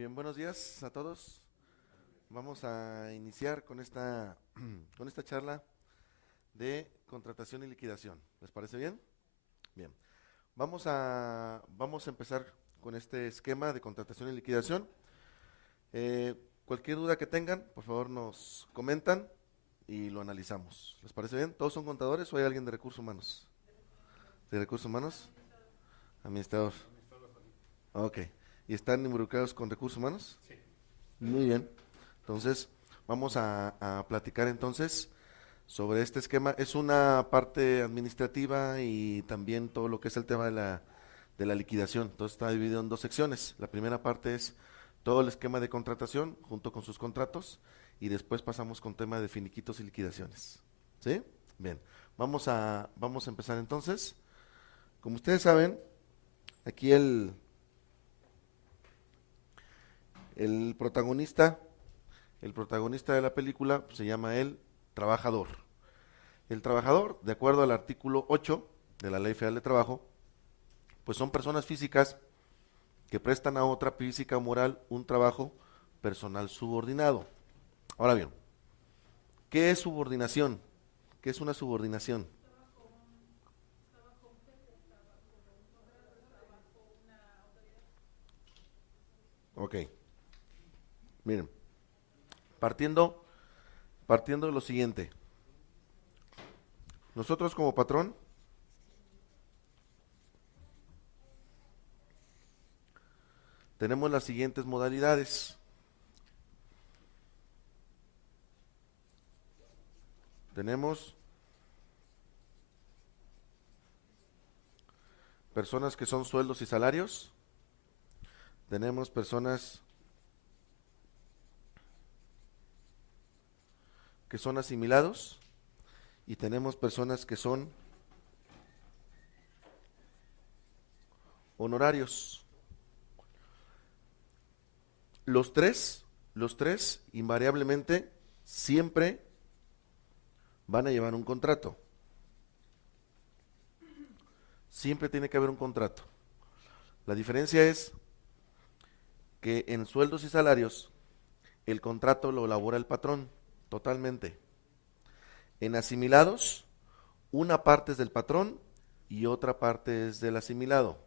Bien, buenos días a todos. Vamos a iniciar con esta charla de contratación y liquidación. ¿Les parece bien? Bien. Vamos a empezar con este esquema de contratación y liquidación. Cualquier duda que tengan, por favor nos comentan y lo analizamos. ¿Les parece bien? ¿Todos son contadores o hay alguien de recursos humanos? ¿De recursos humanos? Administrador. Ok. ¿Y están involucrados con recursos humanos? Sí. Muy bien. Entonces, vamos a platicar entonces sobre este esquema. Es una parte administrativa y también todo lo que es el tema de la liquidación. Entonces, está dividido en dos secciones. La primera parte es todo el esquema de contratación junto con sus contratos y después pasamos con tema de finiquitos y liquidaciones. ¿Sí? Bien. Vamos a empezar entonces. Como ustedes saben, aquí el protagonista de la película se llama el trabajador. El trabajador, de acuerdo al artículo 8 de la Ley Federal de Trabajo, pues son personas físicas que prestan a otra física o moral un trabajo personal subordinado. Ahora bien, ¿qué es subordinación? ¿Qué es una subordinación? Ok, miren, partiendo de lo siguiente. Nosotros como patrón tenemos las siguientes modalidades. Tenemos personas que son sueldos y salarios. Tenemos personas que son asimilados y tenemos personas que son honorarios. Los tres invariablemente siempre van a llevar un contrato. Siempre tiene que haber un contrato. La diferencia es que en sueldos y salarios el contrato lo elabora el patrón totalmente. En asimilados, una parte es del patrón y otra parte es del asimilado.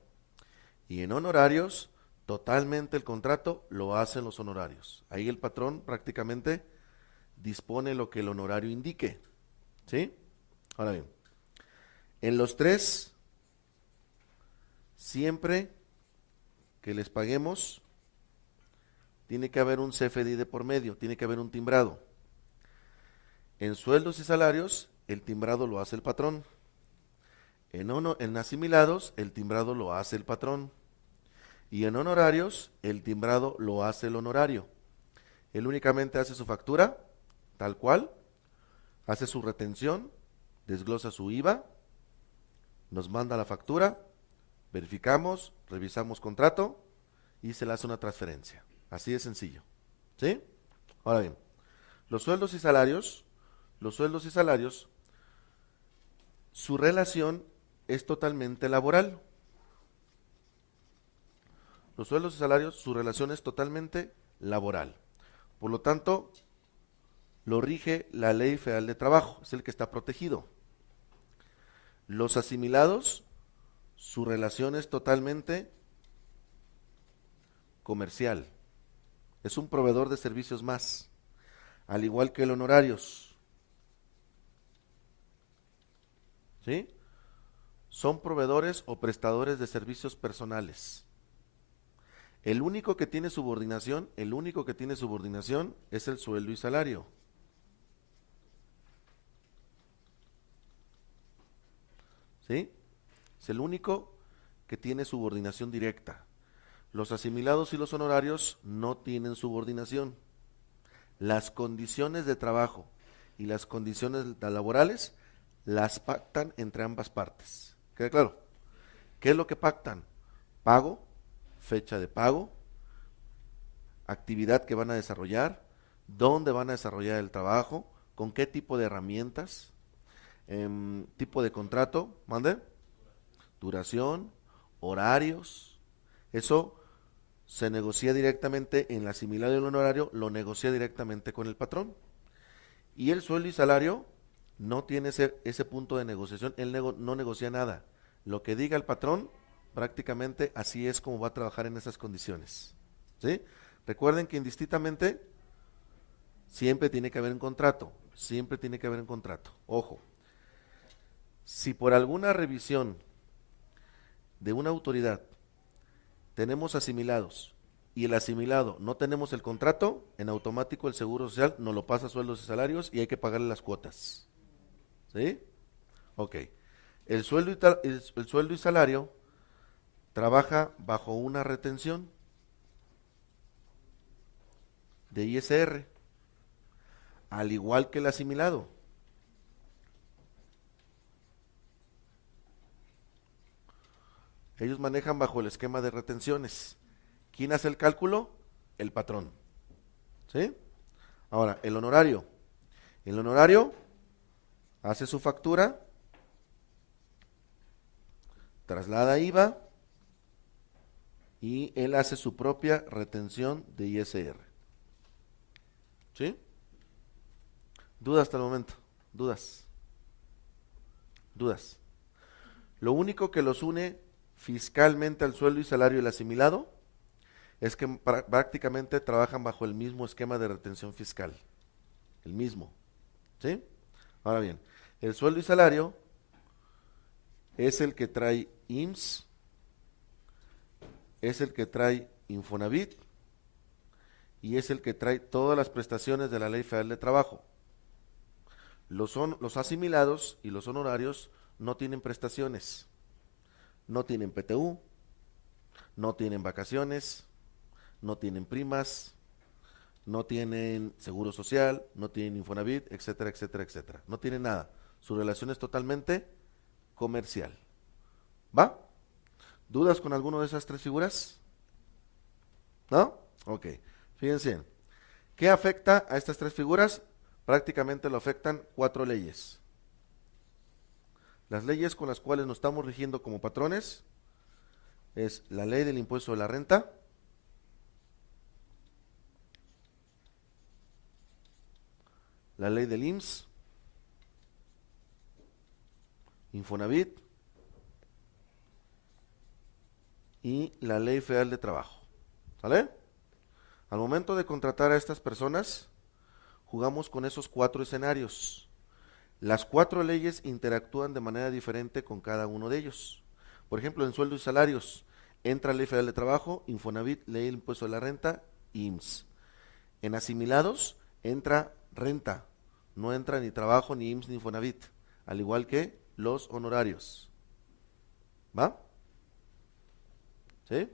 Y en honorarios, totalmente el contrato lo hacen los honorarios. Ahí el patrón prácticamente dispone lo que el honorario indique. ¿Sí? Ahora bien, en los tres, siempre que les paguemos, tiene que haber un CFDI de por medio, tiene que haber un timbrado. En sueldos y salarios, el timbrado lo hace el patrón. En asimilados, el timbrado lo hace el patrón. Y en honorarios, el timbrado lo hace el honorario. Él únicamente hace su factura, tal cual, hace su retención, desglosa su IVA, nos manda la factura, verificamos, revisamos contrato y se le hace una transferencia. Así de sencillo. ¿Sí? Ahora bien, los sueldos y salarios, su relación es totalmente laboral. Los sueldos y salarios, su relación es totalmente laboral. Por lo tanto, lo rige la Ley Federal de Trabajo, es el que está protegido. Los asimilados, su relación es totalmente comercial. Es un proveedor de servicios más, al igual que el honorarios. ¿sí? Son proveedores o prestadores de servicios personales. El único que tiene subordinación es el sueldo y salario. ¿Sí? Es el único que tiene subordinación directa. Los asimilados y los honorarios no tienen subordinación. Las condiciones de trabajo y las condiciones laborales las pactan entre ambas partes. ¿Queda claro? ¿Qué es lo que pactan? Pago, fecha de pago, actividad que van a desarrollar, dónde van a desarrollar el trabajo, con qué tipo de herramientas, tipo de contrato, mande, duración, horarios. Eso se negocia directamente en el asimilado y el honorario, lo negocia directamente con el patrón. Y el sueldo y salario no tiene ese punto de negociación, él no negocia nada. Lo que diga el patrón, prácticamente así es como va a trabajar en esas condiciones. ¿Sí? Recuerden que indistintamente siempre tiene que haber un contrato, siempre tiene que haber un contrato. Ojo, si por alguna revisión de una autoridad tenemos asimilados y el asimilado no tenemos el contrato, en automático el Seguro Social nos lo pasa a sueldos y salarios y hay que pagarle las cuotas. ¿Sí? Ok. El sueldo y salario trabaja bajo una retención de ISR, al igual que el asimilado. Ellos manejan bajo el esquema de retenciones. ¿Quién hace el cálculo? El patrón. ¿Sí? Ahora, el honorario. El honorario hace su factura, traslada IVA y él hace su propia retención de ISR. ¿Sí? ¿Dudas hasta el momento? ¿Dudas? ¿Dudas? Lo único que los une fiscalmente al sueldo y salario del asimilado es que prácticamente trabajan bajo el mismo esquema de retención fiscal. El mismo. ¿Sí? Ahora bien, el sueldo y salario es el que trae IMSS, es el que trae Infonavit y es el que trae todas las prestaciones de la Ley Federal de Trabajo. Los asimilados y los honorarios no tienen prestaciones, no tienen PTU, no tienen vacaciones, no tienen primas, no tienen seguro social, no tienen Infonavit, etcétera, etcétera, etcétera. No tienen nada. Su relación es totalmente comercial. ¿Va? ¿Dudas con alguno de esas tres figuras? ¿No? Ok. Fíjense. ¿Qué afecta a estas tres figuras? Prácticamente lo afectan 4 leyes. Las leyes con las cuales nos estamos rigiendo como patrones es la ley del impuesto de la renta, la ley del IMSS, Infonavit y la Ley Federal de Trabajo. ¿Sale? Al momento de contratar a estas personas, jugamos con esos 4 escenarios. Las 4 leyes interactúan de manera diferente con cada uno de ellos. Por ejemplo, en sueldos y salarios, entra Ley Federal de Trabajo, Infonavit, Ley del Impuesto de la Renta, IMSS. En asimilados, entra renta, no entra ni trabajo, ni IMSS, ni Infonavit, al igual que los honorarios. ¿Va? ¿Sí?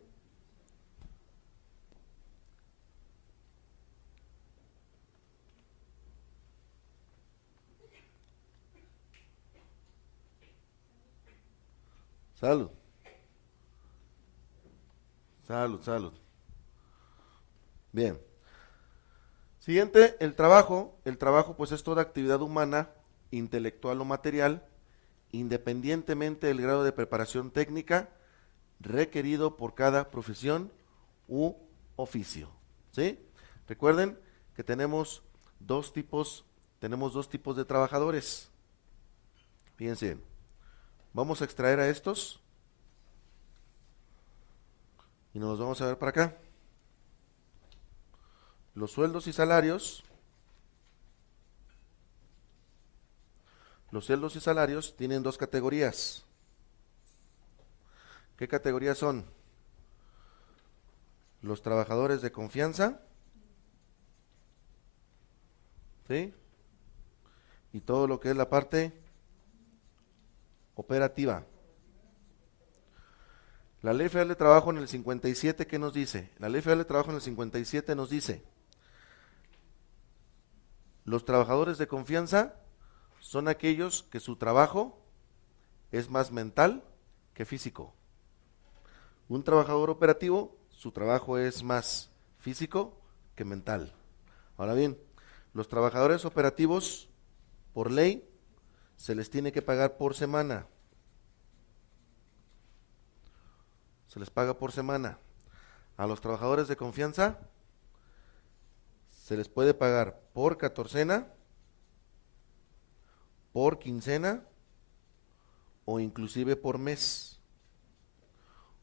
Salud. Salud, salud. Bien. Siguiente, el trabajo. El trabajo pues es toda actividad humana, intelectual o material, independientemente del grado de preparación técnica requerido por cada profesión u oficio. ¿Sí? Recuerden que tenemos dos tipos de trabajadores. Fíjense, vamos a extraer a estos y nos vamos a ver para acá. Los sueldos y salarios Los sueldos y salarios tienen dos categorías. ¿Qué categorías son? Los trabajadores de confianza, ¿sí? Y todo lo que es la parte operativa. La Ley Federal de Trabajo en el 57, ¿qué nos dice? La Ley Federal de Trabajo en el 57 nos dice, los trabajadores de confianza son aquellos que su trabajo es más mental que físico. Un trabajador operativo, su trabajo es más físico que mental. Ahora bien, los trabajadores operativos, por ley, se les tiene que pagar por semana. Se les paga por semana. A los trabajadores de confianza se les puede pagar por catorcena, por quincena o inclusive por mes.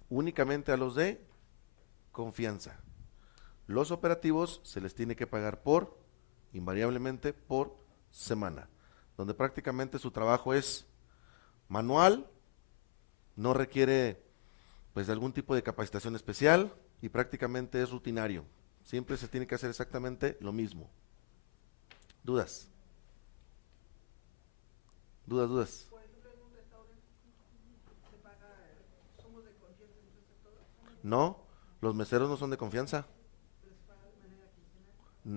Únicamente a los de confianza. Los operativos se les tiene que pagar invariablemente por semana, donde prácticamente su trabajo es manual, no requiere pues de algún tipo de capacitación especial y prácticamente es rutinario. Siempre se tiene que hacer exactamente lo mismo. ¿Dudas? ¿Dudas? No, los meseros no son de confianza.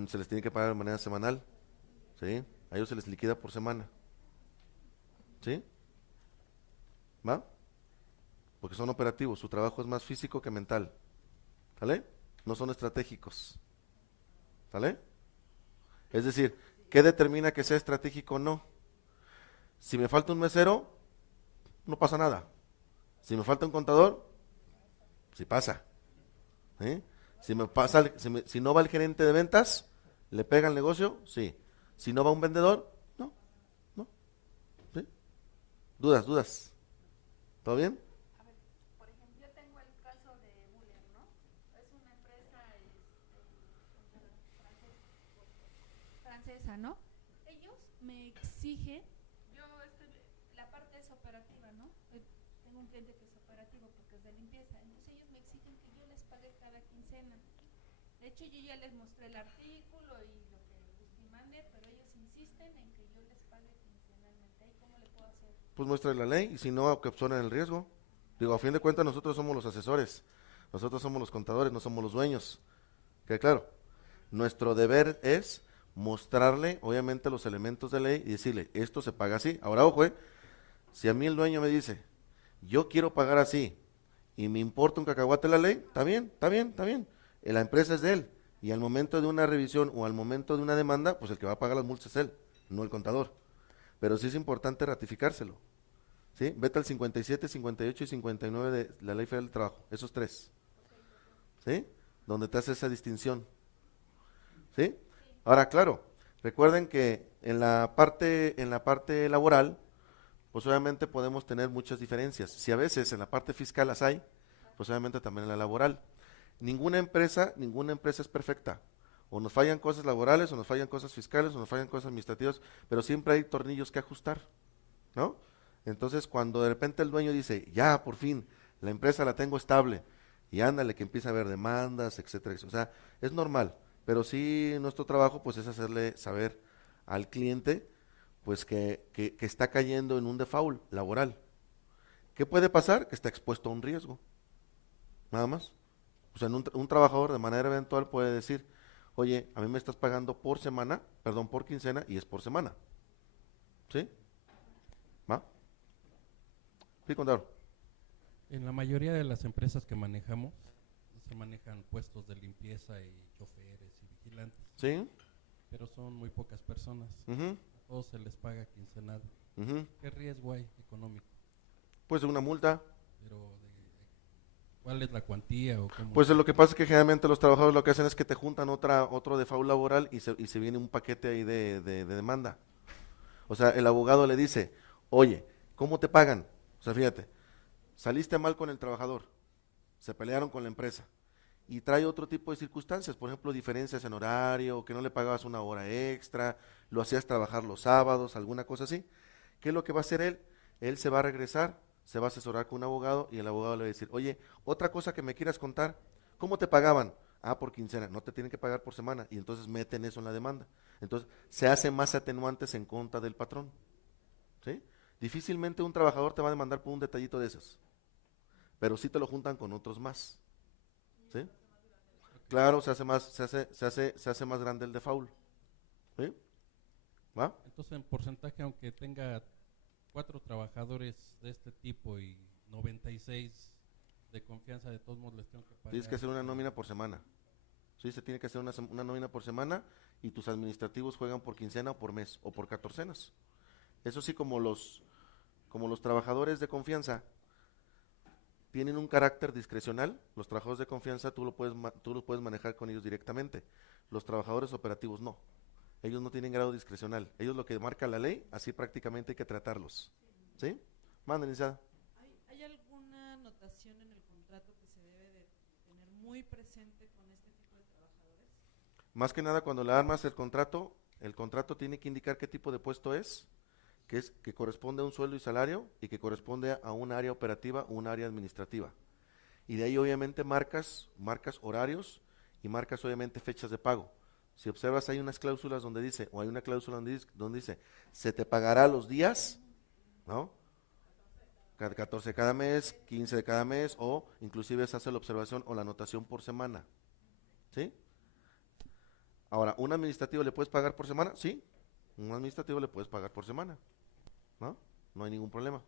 Se les tiene que pagar de manera semanal. ¿Sí? A ellos se les liquida por semana. ¿Sí? ¿Va? Porque son operativos, su trabajo es más físico que mental. ¿Sale? No son estratégicos. ¿Sale? Es decir, ¿qué determina que sea estratégico o no? Si me falta un mesero, no pasa nada. Si me falta un contador, sí pasa. ¿Sí? Si no va el gerente de ventas, ¿le pega el negocio? Sí. Si no va un vendedor, no. ¿Sí? ¿Dudas? ¿Todo bien? Francesa, ¿no? Ellos me exigen, la parte es operativa, ¿no? Tengo un cliente que es operativo porque es de limpieza, entonces ellos me exigen que yo les pague cada quincena. De hecho, yo ya les mostré el artículo y lo que Agustín mande, pero ellos insisten en que yo les pague quincenalmente. ¿Y cómo le puedo hacer? Pues muestra la ley y si no, que absorben el riesgo. Digo, a fin de cuentas nosotros somos los asesores, nosotros somos los contadores, no somos los dueños. ¿Queda claro? Nuestro deber es mostrarle, obviamente, los elementos de ley y decirle, esto se paga así. Ahora, ojo, si a mí el dueño me dice, yo quiero pagar así y me importa un cacahuate la ley, está bien. La empresa es de él y al momento de una revisión o al momento de una demanda, pues el que va a pagar las multas es él, no el contador. Pero sí es importante ratificárselo. ¿Sí? Vete al 57, 58 y 59 de la Ley Federal del Trabajo, esos tres. ¿Sí? Donde te hace esa distinción. ¿Sí? Ahora, claro, recuerden que en la parte laboral, pues obviamente podemos tener muchas diferencias. Si a veces en la parte fiscal las hay, pues obviamente también en la laboral. Ninguna empresa es perfecta. O nos fallan cosas laborales, o nos fallan cosas fiscales, o nos fallan cosas administrativas, pero siempre hay tornillos que ajustar, ¿no? Entonces, cuando de repente el dueño dice, ya, por fin, la empresa la tengo estable, y ándale, que empieza a haber demandas, etcétera, o sea, es normal, pero sí nuestro trabajo, pues, es hacerle saber al cliente, pues, que está cayendo en un default laboral. ¿Qué puede pasar? Que está expuesto a un riesgo, nada más. O sea, un trabajador de manera eventual puede decir, oye, a mí me estás pagando por semana, perdón, por quincena, y es por semana. ¿Sí? ¿Va? Sí, contador. En la mayoría de las empresas que manejamos, se manejan puestos de limpieza y choferes y vigilantes. ¿Sí? Pero son muy pocas personas. Uh-huh. A todos se les paga quincenal. Uh-huh. ¿Qué riesgo hay económico? Pues una multa. Pero ¿cuál es la cuantía o cómo? Pues lo que pasa es que generalmente los trabajadores lo que hacen es que te juntan otro default laboral y se viene un paquete ahí de demanda. O sea, el abogado le dice, oye, ¿cómo te pagan? O sea, fíjate, saliste mal con el trabajador, se pelearon con la empresa y trae otro tipo de circunstancias, por ejemplo, diferencias en horario, que no le pagabas una hora extra, lo hacías trabajar los sábados, alguna cosa así. ¿Qué es lo que va a hacer él? Él se va a regresar, se va a asesorar con un abogado y el abogado le va a decir, oye, otra cosa que me quieras contar, ¿cómo te pagaban? Ah, por quincena, no te tienen que pagar por semana, y entonces meten eso en la demanda. Entonces, se hacen más atenuantes en contra del patrón, ¿sí? Difícilmente un trabajador te va a demandar por un detallito de esos, pero sí te lo juntan con otros más, ¿sí? Claro, se hace más grande el default, ¿sí? ¿Va? Entonces, en porcentaje, aunque tenga 4 trabajadores de este tipo y 96 de confianza, de todos modos les tengo que pagar. Tienes que hacer una nómina por semana. Sí, se tiene que hacer una nómina por semana y tus administrativos juegan por quincena o por mes o por catorcenas. Eso sí, como los trabajadores de confianza tienen un carácter discrecional, los trabajadores de confianza tú lo puedes manejar con ellos directamente. Los trabajadores operativos no. Ellos no tienen grado discrecional. Ellos lo que marca la ley, así prácticamente hay que tratarlos. ¿Sí? Manda, licenciada. ¿Hay alguna anotación en el contrato que se debe de tener muy presente con este tipo de trabajadores? Más que nada, cuando le armas el contrato tiene que indicar qué tipo de puesto es, que corresponde a un sueldo y salario y que corresponde a un área operativa o un área administrativa. Y de ahí obviamente marcas horarios y marcas obviamente fechas de pago. Si observas hay unas cláusulas donde dice, o hay una cláusula donde dice, se te pagará los días, ¿no? 14 de cada mes, 15 de cada mes, o inclusive se hace la observación o la anotación por semana, ¿sí? Ahora, ¿un administrativo le puedes pagar por semana? Sí, un administrativo le puedes pagar por semana, ¿no? No hay ningún problema.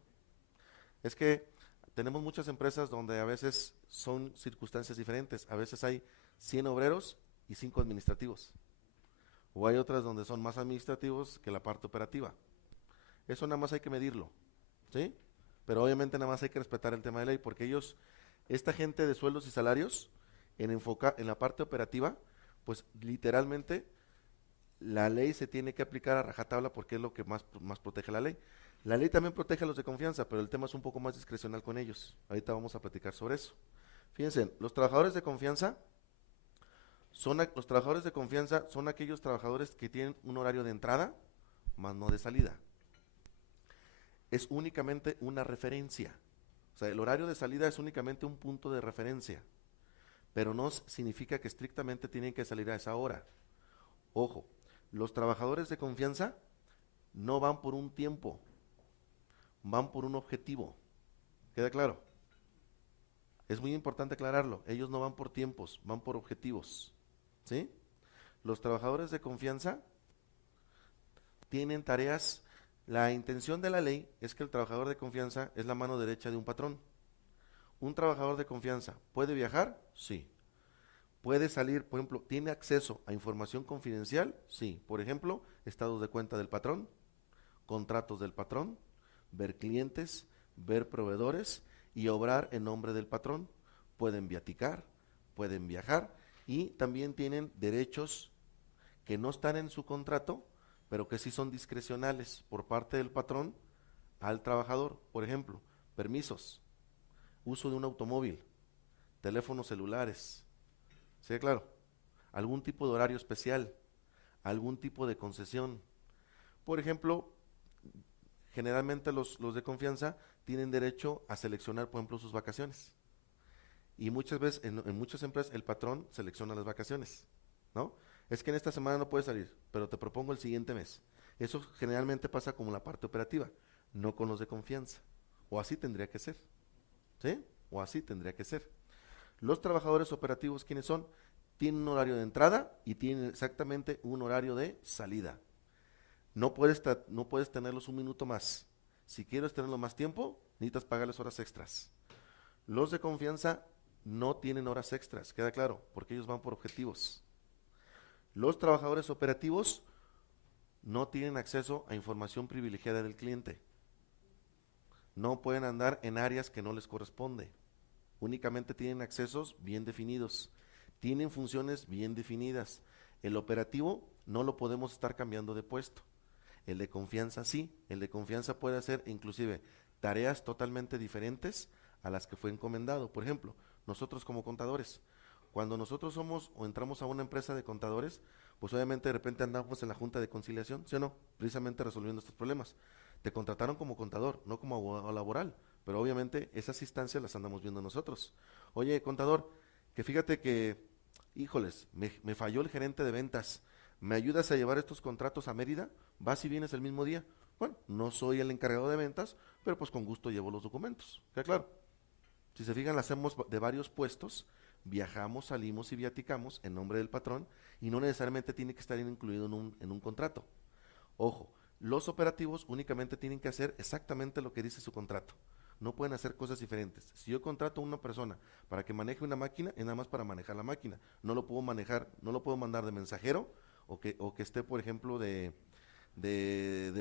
Es que tenemos muchas empresas donde a veces son circunstancias diferentes. A veces hay 100 obreros y 5 administrativos. O hay otras donde son más administrativos que la parte operativa. Eso nada más hay que medirlo, ¿sí? Pero obviamente nada más hay que respetar el tema de ley, porque esta gente de sueldos y salarios, en la parte operativa, pues literalmente la ley se tiene que aplicar a rajatabla porque es lo que más protege la ley. La ley también protege a los de confianza, pero el tema es un poco más discrecional con ellos. Ahorita vamos a platicar sobre eso. Fíjense, los trabajadores de confianza son aquellos trabajadores que tienen un horario de entrada, más no de salida. Es únicamente una referencia. O sea, el horario de salida es únicamente un punto de referencia, pero no significa que estrictamente tienen que salir a esa hora. Ojo, los trabajadores de confianza no van por un tiempo, van por un objetivo. ¿Queda claro? Es muy importante aclararlo. Ellos no van por tiempos, van por objetivos. ¿Sí? Los trabajadores de confianza tienen tareas. La intención de la ley es que el trabajador de confianza es la mano derecha de un patrón. ¿Un trabajador de confianza puede viajar? Sí. ¿Puede salir, por ejemplo, tiene acceso a información confidencial? Sí. Por ejemplo, estados de cuenta del patrón, contratos del patrón, ver clientes, ver proveedores y obrar en nombre del patrón. Pueden viaticar, pueden viajar y también tienen derechos que no están en su contrato, pero que sí son discrecionales por parte del patrón al trabajador. Por ejemplo, permisos, uso de un automóvil, teléfonos celulares, ¿sí? Claro, algún tipo de horario especial, algún tipo de concesión. Por ejemplo, generalmente los de confianza tienen derecho a seleccionar, por ejemplo, sus vacaciones. Y muchas veces, en muchas empresas, el patrón selecciona las vacaciones, ¿no? Es que en esta semana no puedes salir, pero te propongo el siguiente mes. Eso generalmente pasa como la parte operativa, no con los de confianza. O así tendría que ser, ¿sí? O así tendría que ser. Los trabajadores operativos, ¿quiénes son? Tienen un horario de entrada y tienen exactamente un horario de salida. No puedes tenerlos un minuto más. Si quieres tenerlo más tiempo, necesitas pagarles horas extras. Los de confianza no tienen horas extras, queda claro, porque ellos van por objetivos. Los trabajadores operativos no tienen acceso a información privilegiada del cliente. No pueden andar en áreas que no les corresponde. Únicamente tienen accesos bien definidos. Tienen funciones bien definidas. El operativo no lo podemos estar cambiando de puesto. El de confianza sí. El de confianza puede hacer inclusive tareas totalmente diferentes a las que fue encomendado. Por ejemplo, nosotros como contadores, cuando nosotros somos o entramos a una empresa de contadores, pues obviamente de repente andamos en la junta de conciliación, ¿sí o no? Precisamente resolviendo estos problemas. Te contrataron como contador, no como abogado laboral, pero obviamente esas instancias las andamos viendo nosotros. Oye, contador, que fíjate que, híjoles, me falló el gerente de ventas, ¿me ayudas a llevar estos contratos a Mérida? ¿Vas y vienes el mismo día? Bueno, no soy el encargado de ventas, pero pues con gusto llevo los documentos, ¿queda claro? Si se fijan, las hacemos de varios puestos, viajamos, salimos y viaticamos en nombre del patrón y no necesariamente tiene que estar incluido en un contrato. Ojo, los operativos únicamente tienen que hacer exactamente lo que dice su contrato. No pueden hacer cosas diferentes. Si yo contrato a una persona para que maneje una máquina, es nada más para manejar la máquina. No lo puedo manejar, no lo puedo mandar de mensajero o que esté, por ejemplo, de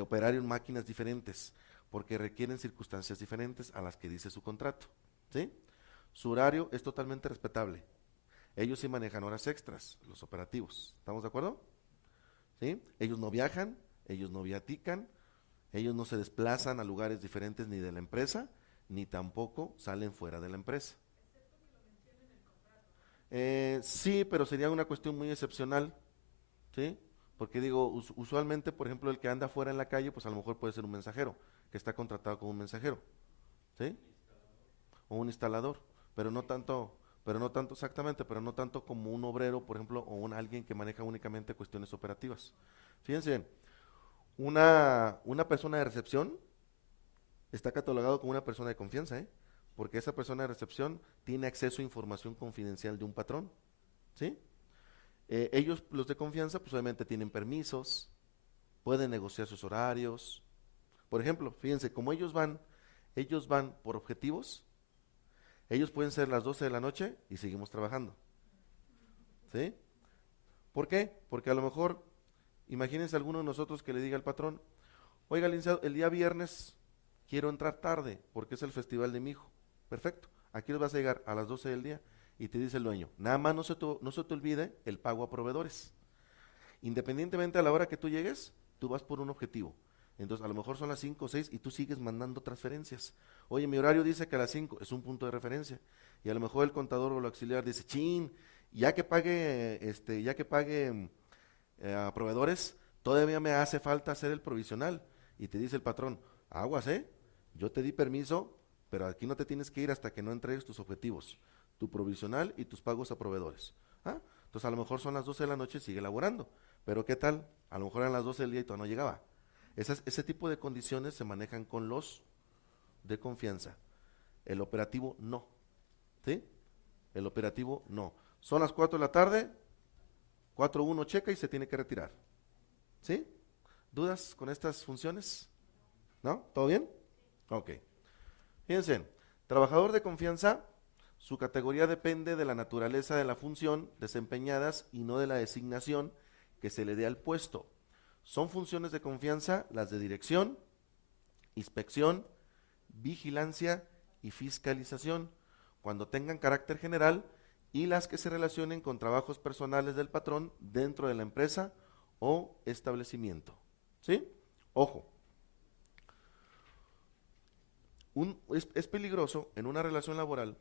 operario en máquinas diferentes, porque requieren circunstancias diferentes a las que dice su contrato, ¿sí? Su horario es totalmente respetable. Ellos sí manejan horas extras, los operativos. ¿Estamos de acuerdo? ¿Sí? Ellos no viajan, ellos no viatican, ellos no se desplazan a lugares diferentes ni de la empresa, ni tampoco salen fuera de la empresa. Sí, pero sería una cuestión muy excepcional, ¿sí? Porque digo, usualmente, por ejemplo, el que anda fuera en la calle, pues a lo mejor puede ser un mensajero, que está contratado como un mensajero, ¿sí? O un instalador, pero no tanto exactamente, pero no tanto como un obrero, por ejemplo, o alguien que maneja únicamente cuestiones operativas. Fíjense, una persona de recepción está catalogado como una persona de confianza, ¿eh? Porque esa persona de recepción tiene acceso a información confidencial de un patrón, ¿sí? Ellos, los de confianza, pues obviamente tienen permisos, pueden negociar sus horarios. Por ejemplo, fíjense, como ellos van por objetivos, ellos pueden ser las 12 de la noche y seguimos trabajando, ¿sí? ¿Por qué? Porque a lo mejor, imagínense alguno de nosotros que le diga al patrón, oiga, licenciado, el día viernes quiero entrar tarde porque es el festival de mi hijo. Perfecto, aquí les vas a llegar a las 12 del día y te dice el dueño, nada más no se te olvide el pago a proveedores. Independientemente a la hora que tú llegues, tú vas por un objetivo. Entonces, a lo mejor son las 5 o 6 y tú sigues mandando transferencias. Oye, mi horario dice que a las 5 es un punto de referencia. Y a lo mejor el contador o el auxiliar dice, chin, ya que pague a proveedores, todavía me hace falta hacer el provisional. Y te dice el patrón, aguas, yo te di permiso, pero aquí no te tienes que ir hasta que no entregues tus objetivos, tu provisional y tus pagos a proveedores. Entonces, a lo mejor son las 12 de la noche y sigue laborando. Pero ¿qué tal? A lo mejor eran las 12 del día y todavía no llegaba. Ese tipo de condiciones se manejan con los de confianza. El operativo no, ¿sí? El operativo no. Son las 4 de la tarde, 4:1 checa y se tiene que retirar, ¿sí? ¿Dudas con estas funciones? ¿No? ¿Todo bien? Ok. Fíjense, trabajador de confianza, su categoría depende de la naturaleza de la función desempeñadas y no de la designación que se le dé al puesto. Son funciones de confianza las de dirección, inspección, vigilancia y fiscalización, cuando tengan carácter general, y las que se relacionen con trabajos personales del patrón dentro de la empresa o establecimiento. ¿Sí? Ojo. Es peligroso en una relación laboral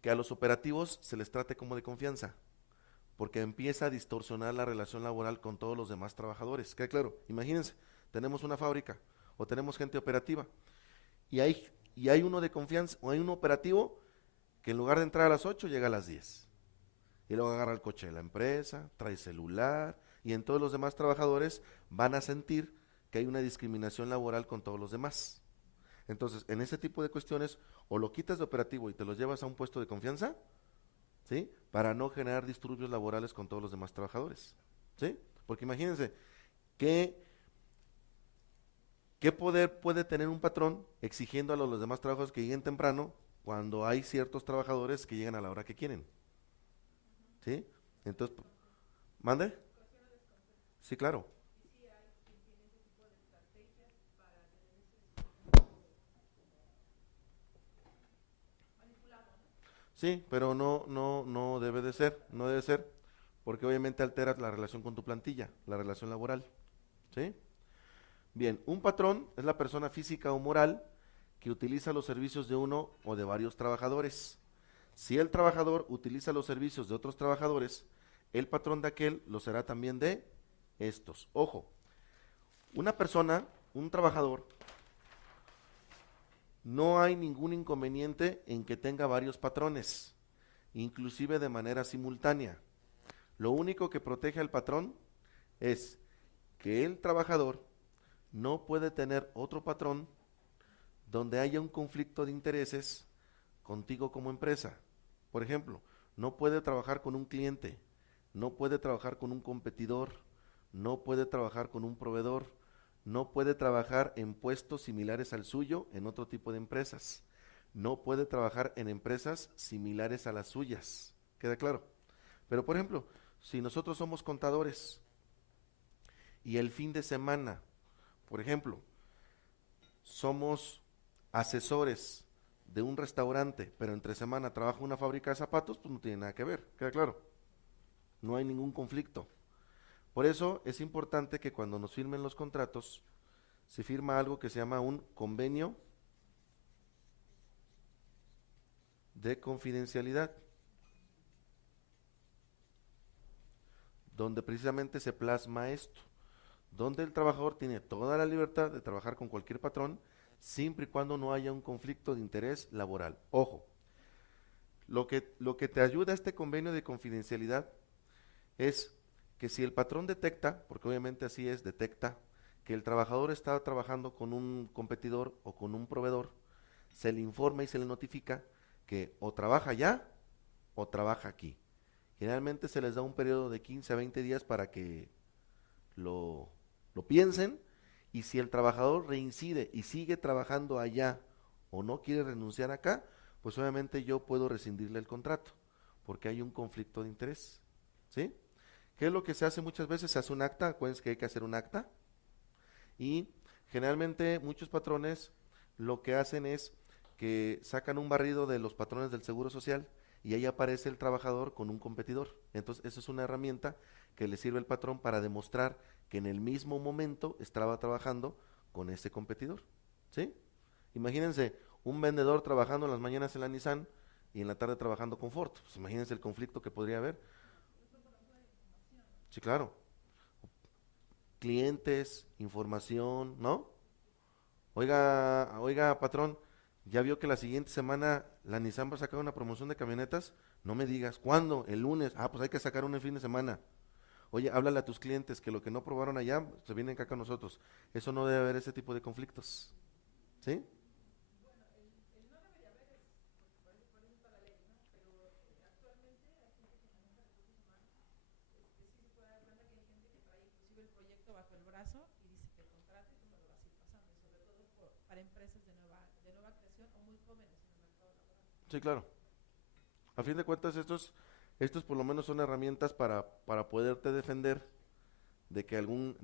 que a los operativos se les trate como de confianza, porque empieza a distorsionar la relación laboral con todos los demás trabajadores. ¿Queda claro? Imagínense, tenemos una fábrica o tenemos gente operativa y hay uno de confianza o hay un operativo que en lugar de entrar a las 8 llega a las 10 y luego agarra el coche de la empresa, trae celular y en todos los demás trabajadores van a sentir que hay una discriminación laboral con todos los demás. Entonces, en ese tipo de cuestiones, o lo quitas de operativo y te los llevas a un puesto de confianza, ¿sí? Para no generar disturbios laborales con todos los demás trabajadores, ¿sí? Porque imagínense, ¿qué poder puede tener un patrón exigiendo a los demás trabajadores que lleguen temprano cuando hay ciertos trabajadores que llegan a la hora que quieren? ¿Sí? Entonces, ¿mande? Sí, claro. Sí, pero no debe de ser, porque obviamente altera la relación con tu plantilla, la relación laboral, ¿sí? Bien, un patrón es la persona física o moral que utiliza los servicios de uno o de varios trabajadores. Si el trabajador utiliza los servicios de otros trabajadores, el patrón de aquel lo será también de estos. Ojo, una persona un trabajador, no hay ningún inconveniente en que tenga varios patrones, inclusive de manera simultánea. Lo único que protege al patrón es que el trabajador no puede tener otro patrón donde haya un conflicto de intereses contigo como empresa. Por ejemplo, no puede trabajar con un cliente, no puede trabajar con un competidor, no puede trabajar con un proveedor, no puede trabajar en puestos similares al suyo en otro tipo de empresas, no puede trabajar en empresas similares a las suyas. ¿Queda claro? Pero por ejemplo, si nosotros somos contadores y el fin de semana, por ejemplo, somos asesores de un restaurante, pero entre semana trabaja en una fábrica de zapatos, pues no tiene nada que ver, ¿queda claro? No hay ningún conflicto. Por eso es importante que cuando nos firmen los contratos, se firma algo que se llama un convenio de confidencialidad, donde precisamente se plasma esto, donde el trabajador tiene toda la libertad de trabajar con cualquier patrón, siempre y cuando no haya un conflicto de interés laboral. Ojo, lo que te ayuda a este convenio de confidencialidad es que si el patrón detecta, porque obviamente así es, detecta que el trabajador está trabajando con un competidor o con un proveedor, se le informa y se le notifica que o trabaja allá o trabaja aquí. Generalmente se les da un periodo de 15 a 20 días para que lo piensen, y si el trabajador reincide y sigue trabajando allá o no quiere renunciar acá, pues obviamente yo puedo rescindirle el contrato, porque hay un conflicto de interés. ¿Sí? ¿Qué es lo que se hace muchas veces? Se hace un acta, acuérdense que hay que hacer un acta, y generalmente muchos patrones lo que hacen es que sacan un barrido de los patrones del Seguro Social y ahí aparece el trabajador con un competidor. Entonces, eso es una herramienta que le sirve al patrón para demostrar que en el mismo momento estaba trabajando con ese competidor. ¿Sí? Imagínense un vendedor trabajando en las mañanas en la Nissan y en la tarde trabajando con Ford. Pues imagínense el conflicto que podría haber. Sí, claro. Clientes, información, ¿no? Oiga, patrón, ¿ya vio que la siguiente semana la Nissan va a sacar una promoción de camionetas? No me digas, ¿cuándo? El lunes. Ah, pues hay que sacar una el fin de semana. Oye, háblale a tus clientes que lo que no probaron allá se vienen acá con nosotros. Eso no debe haber ese tipo de conflictos. ¿Sí? El proyecto bajo el brazo y dice que contrate y me lo va a ir pasando, y sobre todo para empresas de nueva creación o muy jóvenes en el mercado laboral. Sí, claro. A fin de cuentas, estos por lo menos son herramientas para poderte defender de que algún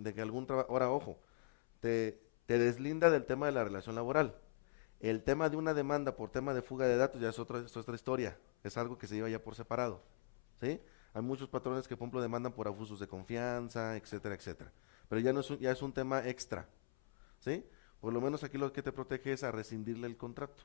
trabajo. Ahora, ojo, te deslinda del tema de la relación laboral. El tema de una demanda por tema de fuga de datos ya es otra historia. Es algo que se lleva ya por separado. ¿Sí? Hay muchos patrones que, por ejemplo, demandan por abusos de confianza, etcétera, etcétera. Pero ya no ya es un tema extra. ¿Sí? Por lo menos aquí lo que te protege es a rescindirle el contrato.